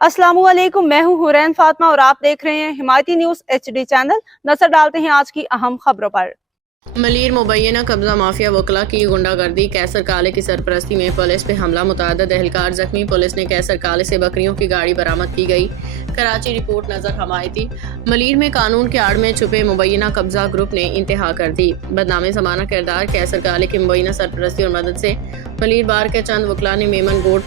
अस्सलामुअलैकुम, मैं हूं हुरैन फातिमा और आप देख रहे हैं हिमायती न्यूज HD चैनल। नजर डालते हैं आज की अहम खबरों पर। मलीर मुबैना कब्जा माफिया वकला की गुंडागर्दी, कैसर काले की सरपरस्ती में पुलिस पे हमला, मुतअद्दिद एहलकार जख्मी, पुलिस ने कैसर काले से बकरियों की गाड़ी बरामद की गई। कराची रिपोर्ट नजर हमायती। मलीर में कानून के आड़ में छुपे मुबैना कब्जा ग्रुप ने इंतहा कर दी। बदनामे ज़माना किरदार कैसर काले की मुबैना सरपरस्ती और मदद से मलीर बार के चंद वकला ने मेमन गोट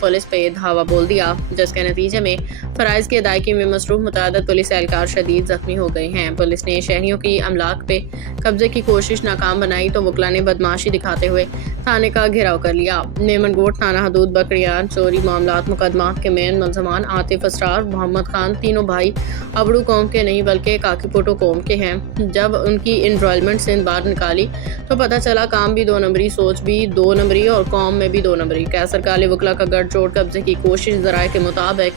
पुलिस पे धावा बोल दिया, जिसके नतीजे में फ़राइज की अदायगी में मसरूफ मुतअद्दिद पुलिस एहलकार शदीद जख्मी हो गए हैं। पुलिस ने शहरियों की अमलाक पे कब्जे की कोशिश नाकाम बनाई तो वकला ने बदमाशी दिखाते हुए थाने का घेराव कर लिया। मेमन गोट थाना हदूद बकरियान चोरी मामलात मुकदमात के मेन मुलजमान आतिफ असरार मोहम्मद खान तीनों भाई अबड़ू कौम के नहीं बल्कि काकीपुटो कौम के हैं। जब उनकी इनरोलमेंट से बाहर निकाली तो पता चला काम भी 2 नंबरी, सोच भी 2 नंबरी और कौम में भी 2 नंबरी। कैसर काले वकला का गढ़ चोट कब्जे की कोशिश जराये के मुताबिक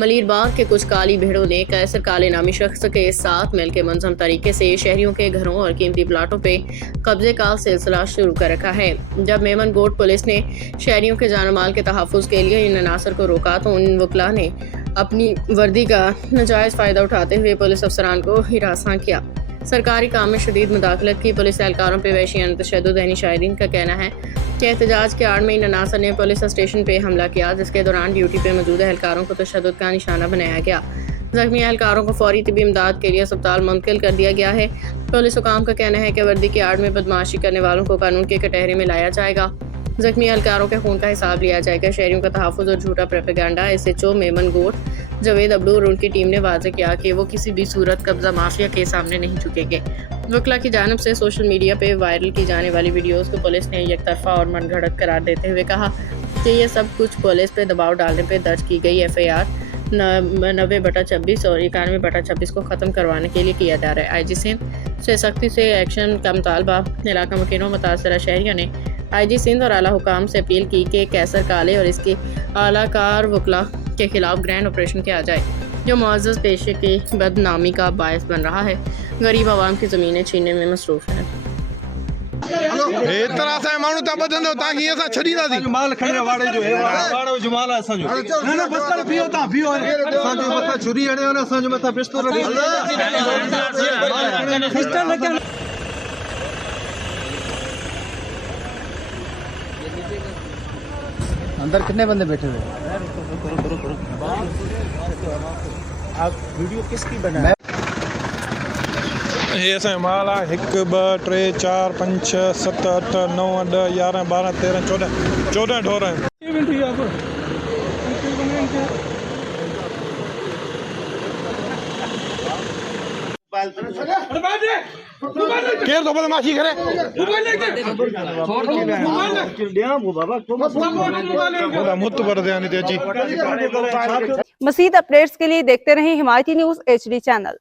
मलीर बाग के कुछ काली भेड़ों ने कैसर काले नामी शख्स के साथ मिलकर मंजम तरीके से शहरियों के घरों और कीमती प्लाटों पे कब्जे का सिलसिला शुरू कर रखा है। जब मेमन गोट पुलिस ने शहरियों के जान माल के तहफ़्फ़ुज़ के लिए इन अनासर को रोका तो उन वकला ने अपनी वर्दी का नाजायज़ फ़ायदा उठाते हुए पुलिस अफसरान को हिरासा किया। सरकारी काम में शदीद मुदाखलत की। पुलिस एहलकारों पर वहशियाना तशद्दुद। दैनिक शाहिदीन का कहना है कि एहतजाज के आड़ में इन अनासर ने पुलिस स्टेशन पे हमला किया, जिसके दौरान ड्यूटी पे मौजूद एहलकारों को तशद्दुद का निशाना बनाया गया। जख्मी एहलकारों को फौरी तिबी इमदाद के लिए अस्पताल मुंतकिल कर दिया गया है। पुलिस हुकाम का कहना है कि वर्दी की आड़ में बदमाशी करने वालों को कानून के कटहरे में लाया जाएगा। जख्मी एहलकारों के खून का हिसाब लिया जाएगा। शहरियों का तहफ़्फ़ुज़ और झूठा प्रोपेगेंडा SHO मेमन गोट जवेद अब्दू और उनकी टीम ने वाज़ेह किया कि वो किसी भी सूरत कब्जा माफिया के सामने नहीं झुकेंगे। वकला की जानिब से सोशल मीडिया पे वायरल की जाने वाली वीडियोस को पुलिस ने एकतरफा और मनगढ़ंत करार देते हुए कहा कि ये सब कुछ पुलिस पे दबाव डालने पे दर्ज की गई FIR 90/26 और 91/26 को ख़त्म करवाने के लिए किया जा रहा है। IG सिंध से सख्ती से एक्शन का मुतालबा। इलाका मुकीनों मुतासरा शहरियों ने IG सिंध और आला हुकाम से अपील की कि कैसर काले और इसके आलाकार वकला के खिलाफ ग्रैंड ऑपरेशन किया जाए, जो मुअज़्ज़ज़ पेशे की बदनामी का बायस बन रहा है, गरीब आवाम की ज़मीनें छीनने में मसरूफ़ है। अंदर कितने बंदे बैठे हुए? आप वीडियो किसकी बना? ये असांजो माल आहे 1 2 3 4 5 6 7 8 9 10 11 12 13 14 ढोर आहिनि। केरु थो बदमाशी करे? मुतबर ध्यान अची। मज़ीद अपडेट्स के लिए देखते रहें हिमायती न्यूज HD चैनल।